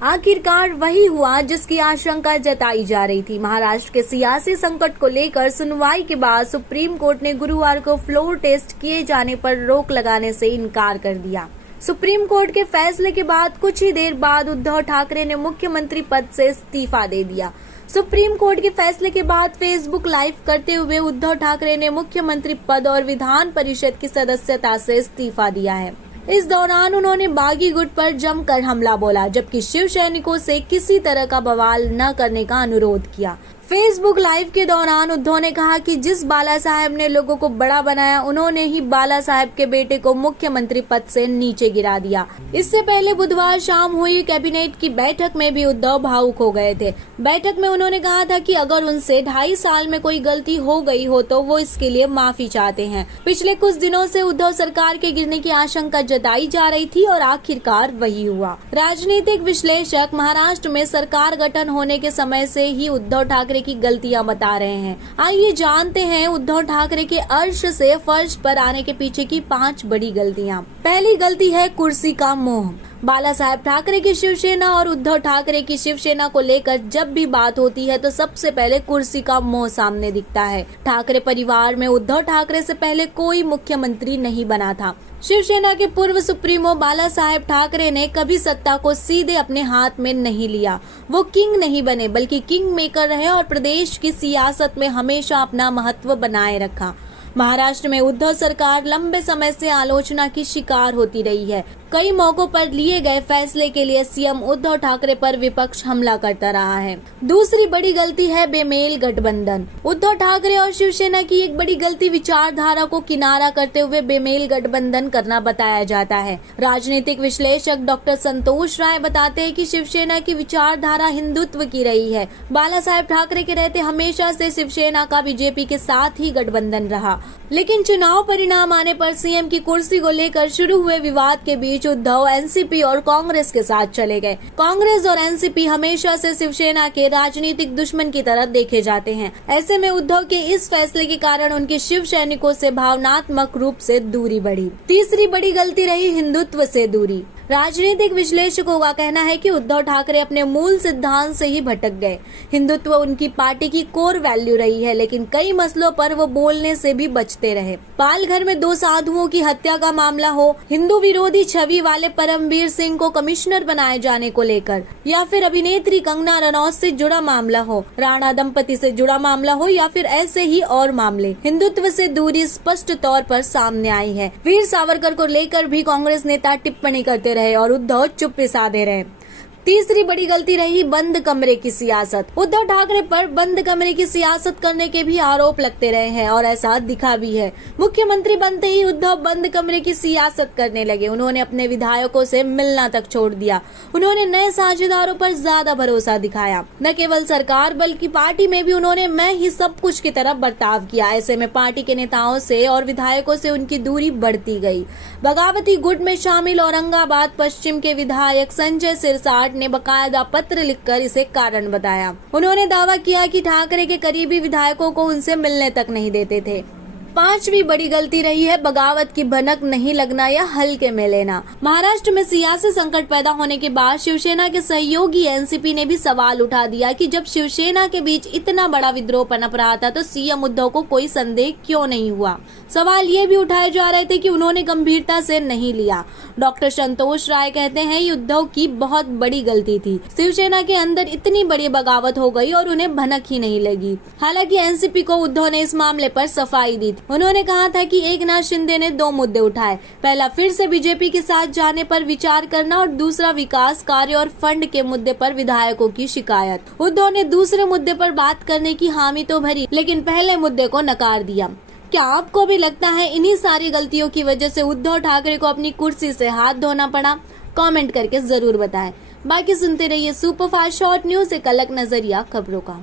आखिरकार वही हुआ जिसकी आशंका जताई जा रही थी। महाराष्ट्र के सियासी संकट को लेकर सुनवाई के बाद सुप्रीम कोर्ट ने गुरुवार को फ्लोर टेस्ट किए जाने पर रोक लगाने से इनकार कर दिया। सुप्रीम कोर्ट के फैसले के बाद कुछ ही देर बाद उद्धव ठाकरे ने मुख्यमंत्री पद से इस्तीफा दे दिया। सुप्रीम कोर्ट के फैसले के बाद फेसबुक लाइव करते हुए उद्धव ठाकरे ने मुख्यमंत्री पद और विधान परिषद की सदस्यता से इस्तीफा दिया है। इस दौरान उन्होंने बागी गुट पर जमकर हमला बोला, जबकि शिव सैनिकों से किसी तरह का बवाल न करने का अनुरोध किया। फेसबुक लाइव के दौरान उद्धव ने कहा कि जिस बाला साहब ने लोगों को बड़ा बनाया, उन्होंने ही बाला साहब के बेटे को मुख्यमंत्री पद से नीचे गिरा दिया। इससे पहले बुधवार शाम हुई कैबिनेट की बैठक में भी उद्धव भावुक हो गए थे। बैठक में उन्होंने कहा था कि अगर उनसे 2.5 साल में कोई गलती हो गई हो तो वो इसके लिए माफी चाहते हैं। पिछले कुछ दिनों से उद्धव सरकार के गिरने की आशंका जताई जा रही थी और आखिरकार वही हुआ। राजनीतिक विश्लेषक महाराष्ट्र में सरकार गठन होने के समय से ही उद्धव ठाकरे की गलतियां बता रहे हैं। आइए जानते हैं उद्धव ठाकरे के अर्श से फर्श पर आने के पीछे की 5 बड़ी गलतियां। पहली गलती है कुर्सी का मोह। बाला साहब ठाकरे की शिवसेना और उद्धव ठाकरे की शिवसेना को लेकर जब भी बात होती है तो सबसे पहले कुर्सी का मोह सामने दिखता है। ठाकरे परिवार में उद्धव ठाकरे से पहले कोई मुख्यमंत्री नहीं बना था। शिवसेना के पूर्व सुप्रीमो बाला साहेब ठाकरे ने कभी सत्ता को सीधे अपने हाथ में नहीं लिया। वो किंग नहीं बने बल्कि किंग मेकर रहे और प्रदेश की सियासत में हमेशा अपना महत्व बनाए रखा। महाराष्ट्र में उद्धव सरकार लंबे समय से आलोचना की शिकार होती रही है। कई मौकों पर लिए गए फैसले के लिए सीएम उद्धव ठाकरे पर विपक्ष हमला करता रहा है। दूसरी बड़ी गलती है बेमेल गठबंधन। उद्धव ठाकरे और शिवसेना की एक बड़ी गलती विचारधारा को किनारा करते हुए बेमेल गठबंधन करना बताया जाता है। राजनीतिक विश्लेषक डॉक्टर संतोष राय बताते हैं कि शिवसेना की विचारधारा हिंदुत्व की रही है। बाला साहेब ठाकरे के रहते हमेशा से शिवसेना का बीजेपी के साथ ही गठबंधन रहा, लेकिन चुनाव परिणाम आने पर सीएम की कुर्सी को लेकर शुरू हुए विवाद के बीच उद्धव एनसीपी और कांग्रेस के साथ चले गए। कांग्रेस और एनसीपी हमेशा से शिवसेना के राजनीतिक दुश्मन की तरह देखे जाते हैं। ऐसे में उद्धव के इस फैसले के कारण उनके शिव सैनिकों से भावनात्मक रूप से दूरी बढ़ी। तीसरी बड़ी गलती रही हिंदुत्व से दूरी। राजनीतिक विश्लेषकों का कहना है कि उद्धव ठाकरे अपने मूल सिद्धांत से ही भटक गए। हिंदुत्व उनकी पार्टी की कोर वैल्यू रही है, लेकिन कई मसलों पर वो बोलने से भी बचते रहे। पालघर में 2 साधुओं की हत्या का मामला हो, हिंदू विरोधी छवि वाले परमवीर सिंह को कमिश्नर बनाए जाने को लेकर, या फिर अभिनेत्री कंगना रनौत से जुड़ा मामला हो, राणा दंपति से जुड़ा मामला हो, या फिर ऐसे ही और मामले, हिंदुत्व से दूरी स्पष्ट तौर पर सामने आई है। वीर सावरकर को लेकर भी कांग्रेस नेता टिप्पणी करते रहे और उद्धव चुप्पी साधे रहे। तीसरी बड़ी गलती रही बंद कमरे की सियासत। उद्धव ठाकरे पर बंद कमरे की सियासत करने के भी आरोप लगते रहे हैं और ऐसा दिखा भी है। मुख्यमंत्री बनते ही उद्धव बंद कमरे की सियासत करने लगे। उन्होंने अपने विधायकों से मिलना तक छोड़ दिया। उन्होंने नए साझेदारों पर ज्यादा भरोसा दिखाया। न केवल सरकार बल्कि पार्टी में भी उन्होंने मैं ही सब कुछ की तरफ बर्ताव किया। ऐसे में पार्टी के नेताओं से और विधायकों से उनकी दूरी बढ़ती गई। बगावती गुट में शामिल औरंगाबाद पश्चिम के विधायक संजय सिरसाट ने बकायदा पत्र लिखकर इसे कारण बताया। उन्होंने दावा किया कि ठाकरे के करीबी विधायकों को उनसे मिलने तक नहीं देते थे। 5वीं बड़ी गलती रही है बगावत की भनक नहीं लगना या हल्के में लेना। महाराष्ट्र में सियासी संकट पैदा होने के बाद शिवसेना के सहयोगी एनसीपी ने भी सवाल उठा दिया कि जब शिवसेना के बीच इतना बड़ा विद्रोह पनप रहा था तो सीएम उद्धव को कोई संदेह क्यों नहीं हुआ। सवाल ये भी उठाए जा रहे थे कि उन्होंने गंभीरता से नहीं लिया। डॉक्टर संतोष राय कहते हैं ये उद्धव की बहुत बड़ी गलती थी। शिवसेना के अंदर इतनी बड़ी बगावत हो गई और उन्हें भनक ही नहीं लगी। हालांकि एनसीपी को उद्धव ने इस मामले पर सफाई दी। उन्होंने कहा था कि एकनाथ शिंदे ने 2 मुद्दे उठाए। पहला फिर से बीजेपी के साथ जाने पर विचार करना और दूसरा विकास कार्य और फंड के मुद्दे पर विधायकों की शिकायत। उद्धव ने दूसरे मुद्दे पर बात करने की हामी तो भरी, लेकिन पहले मुद्दे को नकार दिया। क्या आपको भी लगता है इन्हीं सारी गलतियों की वजह से उद्धव ठाकरे को अपनी कुर्सी से हाथ धोना पड़ा? कमेंट करके जरूर बताएं। बाकी सुनते रहिए सुपरफास्ट शॉर्ट न्यूज, एक अलग नजरिया खबरों का।